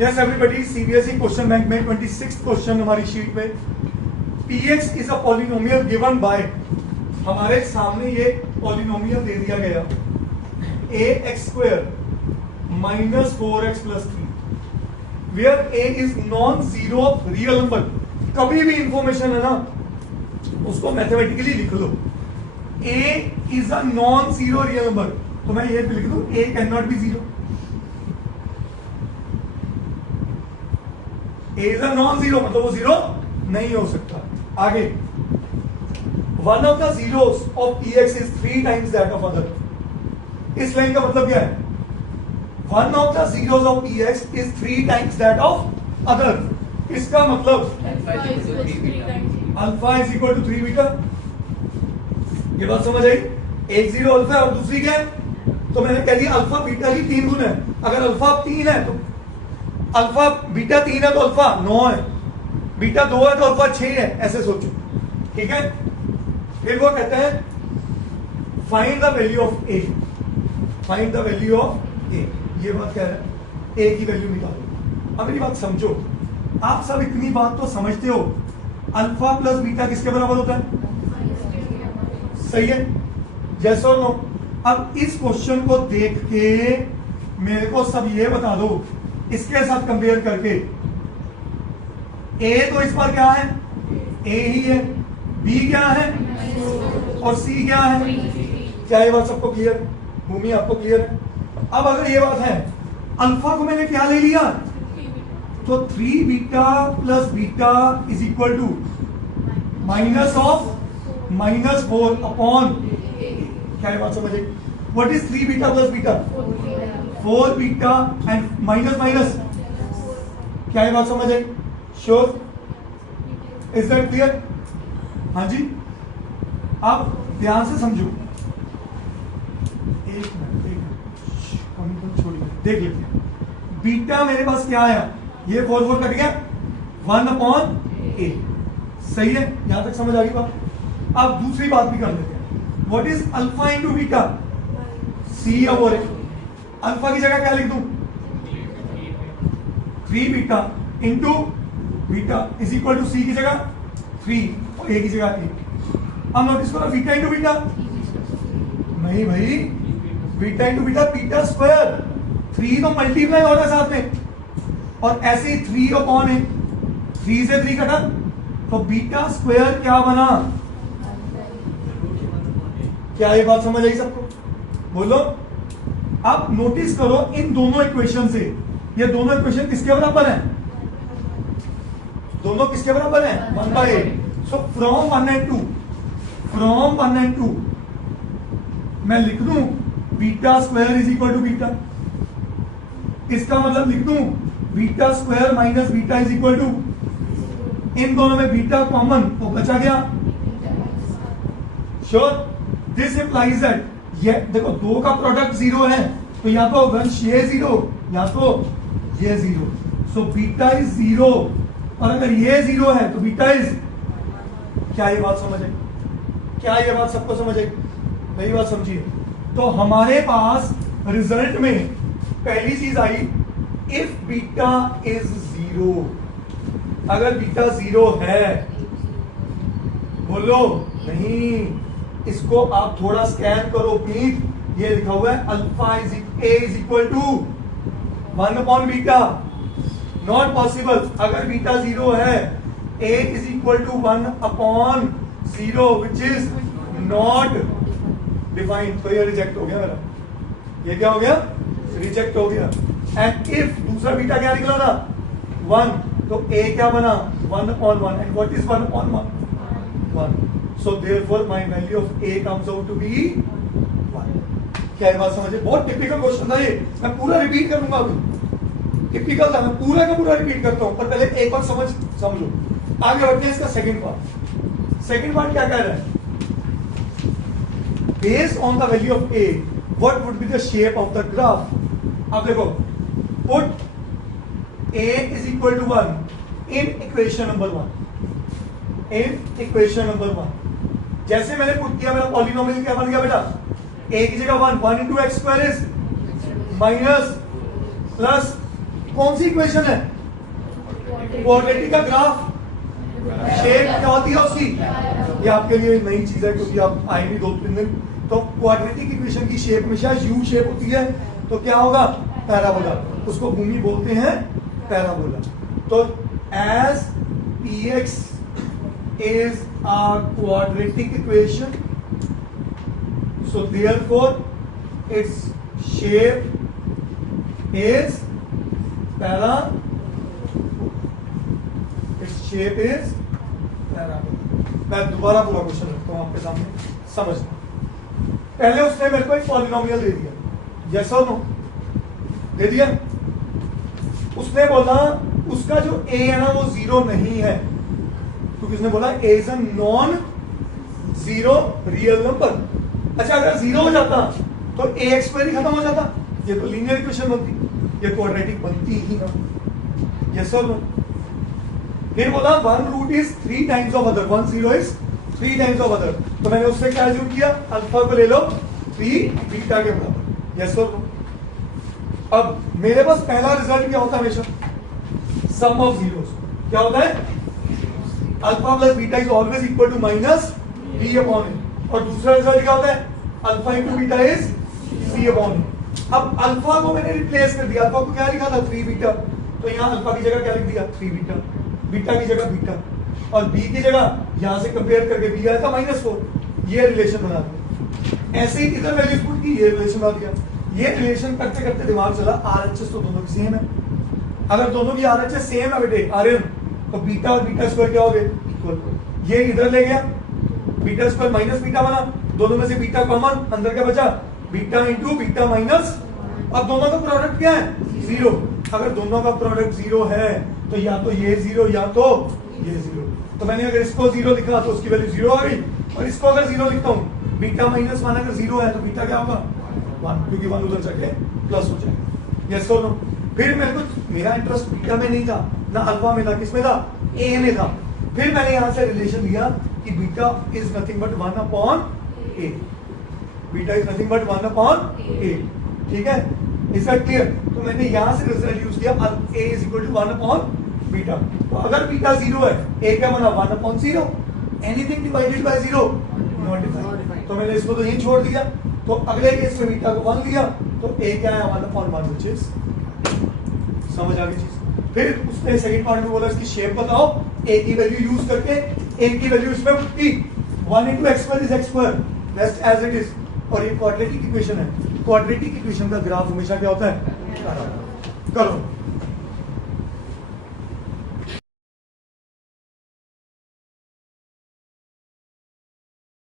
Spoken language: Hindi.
Yes everybody, CBSE question bank में 26th क्वेश्चन हमारी शीट में, px is a polynomial given by, हमारे सामने ये पॉलिनोमियल दे दिया गया ax² minus 4x plus 3 where a is non zero real number. कभी भी इंफॉर्मेशन है ना उसको मैथमेटिकली लिख लो, a is a non zero real number, तो मैं ये लिख दूं a can not be zero, a is a non zero मतलब वो जीरो नहीं हो सकता। आगे, one of the zeros of px is 3 times that of other. इस लाइन का मतलब क्या है? One of the zeros of px is 3 times that of other. इसका मतलब alpha is equal to 3 beta. ये बात समझ आई? एक जीरो अल्फा है और दूसरी क्या है? तो मैंने कह दिया अल्फा बीटा की 3 गुण है। अगर अल्फा 3 है तो अल्फा बीटा 3 है तो अल्फा 9 है, बीटा 2 है तो अल्फा 6 है, ऐसे सोचो, ठीक है। फिर वो कहते हैं find the value of A, find the value of A. ये बात कह रहा है ए की वैल्यू निकालो। अब मेरी बात समझो, आप सब इतनी बात तो समझते हो, अल्फा प्लस बीटा किसके बराबर होता है? सही है, यस और नो? अब इस क्वेश्चन को देख के मेरे को सब ये बता दो, इसके साथ कंपेयर करके, ए तो इस पर क्या है? ए ही है, बी क्या है और सी क्या है? क्या ये बात सबको क्लियर? भूमि आपको क्लियर है? अब अगर ये बात है, अल्फा को मैंने क्या ले लिया तो 3 beta plus beta is equal to minus of -4 upon, क्या ये बात समझ आई? What is 3 beta plus beta? 4 beta and minus minus, क्या ये बात समझ आई? श्योर? Is that clear? हाँ जी। अब ध्यान से समझो, एक मिनट छोड़िए, देख लेते हैं। बीटा मेरे पास क्या आया? ये 4 कट गया, 1 अपॉन ए। सही है, यहां तक समझ आ गई बात? अब दूसरी बात भी कर लेते हैं। What is alpha into beta? C over A. Alpha की जगह क्या लिख दूं? 3 beta into beta is equal to C की जगह 3 और ए की जगह 8। अब नोटिस करो, बीटा इंटू बीटा नहीं भाई, beta into beta beta square, 3 तो मल्टीप्लाई हो रहा है साथ में, और ऐसे ही 3 अपॉन है, 3 से 3 कटा तो बीटा स्क्वायर क्या बना? क्या ये बात समझ आई सबको? बोलो। अब नोटिस करो इन दोनों इक्वेशन से, ये दोनों इक्वेशन किसके बराबर है? दोनों किसके बराबर है? 1/8। So from 1 and 2, from 1 and 2 मैं लिख दूं beta square is equal to beta. इसका मतलब लिख दूं beta square minus beta is equal to, इन दोनों में बीटा कॉमन तो बचा गया। श्योर? दिस इंप्लाइज दैट, ये देखो दो का प्रोडक्ट 0 है तो या तो वंश ये 0 या तो ये 0, सो बीटा इज 0, और अगर ये 0 है तो बीटा इज, क्या ये बात समझ आई? क्या ये बात सबको समझ आई? नई बात समझिए। तो हमारे पास रिजल्ट में पहली चीज आई, इफ बीटा इज 0, अगर बीटा 0 है, बोलो नहीं, इसको आप थोड़ा स्कैन करो प्लीज। ये लिखा हुआ है alpha is A is equal to 1 upon beta, not possible. अगर बीटा 0 है, A is equal to 1 upon 0 which is not defined, तो ये रिजेक्ट हो गया मेरा। ये क्या हो गया? रिजेक्ट हो गया। एंड इफ दूसरा बीटा क्या निकला था? 1, तो ए क्या बना? 1 upon 1, and what is 1 upon 1? So therefore my value of a comes out to be 1। क्या ये बात समझे? बहुत टिपिकल क्वेश्चन था ये, मैं पूरा रिपीट करूंगा अभी। टिपिकल था, मैं पूरा का पूरा रिपीट करता हूं, पर पहले एक बार समझो। आगे बढ़ते हैं इसका सेकंड पार्ट। सेकंड पार्ट क्या कह रहा है? Based on the value of a, what would be the shape of the graph? अब देखो, put a is equal to 1 in equation number 1, in equation number 1। जैसे मैंने पुट किया, मेरा पॉलिनोमियल क्या बन गया बेटा? a की जगह 1 into x square is minus plus कौन सी इक्वेशन है? क्वाड्रेटिक का ग्राफ, शेप क्या होती है उसकी? ये आपके लिए नई चीज है क्योंकि आप आए नहीं 2-3 दिन। तो क्वाड्रेटिक इक्वेशन की शेप हमेशा यू शेप होती है, तो क्या होगा? पैराबोला। उसको भूमि बोलते हैं, पैराबोला। तो as px is a quadratic equation, so therefore its shape is parabola. Its shape is parabola. मैं दोबारा पूरा क्वेश्चन रखता हूं आपके सामने, समझना। पहले उसने मेरे को एक पॉलिनोमियल दे दिया, यस और नो दे दिया। उसने बोला उसका जो a है ना वो 0 नहीं है, क्योंकि उसने बोला a is a non zero real number. अच्छा, अगर 0 हो जाता तो ax स्क्वायर ही खत्म हो जाता, ये तो लीनियर इक्वेशन बनती, ये क्वाड्रेटिक बनती ही ना। यस और नो? फिर बोला 1 root is 3 times of other, 1 0 is 3 times of other. तो मैंने उससे क्या एज्यूम किया? अल्फा को ले लो 3 बीटा के बराबर। यस और नो? अब मेरे पास पहला रिजल्ट क्या होता है हमेशा? Sum of zeros. क्या होता है? Alpha plus beta is always equal to minus B upon A. और दूसरा रिजल्ट क्या होता है? Alpha into beta is C upon A. अब अल्फा को मैंने रिप्लेस कर दिया, अल्फा को क्या लिखा था? 3 बीटा, तो यहाँ अल्फा की जगह क्या लिख दिया? 3 बीटा, बीटा की जगह बीटा, और बी की जगह यहां से कंपेयर करके बी आया था -4। ये रिलेशन बना दिया। ऐसे ही इधर वैल्यूज पुट की, ये रिलेशन बना दिया। ये रिलेशन करते करते दिमाग चला आरएचएस तो दोनों की सेम है। अगर दोनों की आरएचएस सेम है बेटे आर्यन, तो बीटा और बीटा स्क्वायर क्या हो गए? इक्वल। ये इधर ले गया, बीटा स्क्वायर माइनस बीटा बना, दोनों में से बीटा कॉमन, अंदर क्या बचा? Beta into beta minus. अब दोनों का प्रोडक्ट क्या है? 0। अगर दोनों का प्रोडक्ट 0 है तो या तो ये 0 या तो ये 0। तो मैंने अगर इसको 0 लिखा तो उसकी वैल्यू 0 आ गई, और इसको अगर 0 लिखता हूँ, बीटा माइनस 1 अगर 0 है तो बीटा क्या होगा? 1, क्योंकि 1 उधर जाके प्लस हो जाएगा। यस और नो? फिर मेरे को मेरा इंटरेस्ट बीटा में नहीं था ना अल्फा में था, किसमें था? ए में था। फिर मैंने यहां से रिलेशन लिया कि beta is nothing but 1 upon A. Beta is nothing but 1 upon A. ठीक है, इज दैट क्लियर? तो मैंने यहां से रिजल्ट यूज किया, a is equal to 1 upon beta. तो अगर बीटा 0 है, a क्या बना? 1 upon 0। Anything divided by 0 not divided. तो मैंने इसको तो यहीं छोड़ दिया। तो अगले केस में बीटा को 1 लिया, तो a क्या है? 1 अपॉन 1, व्हिच इज, समझ आ गई चीज? फिर उसने सेकंड पार्ट में बोला इसकी शेप बताओ, a की वैल्यू यूज करके, a की वैल्यू इसमें पुट्टी 1 into x square is x square, rest as it is. और ये क्वाड्रेटिक इक्वेशन है, क्वाड्रेटिक इक्वेशन का ग्राफ हमेशा क्या होता है? करो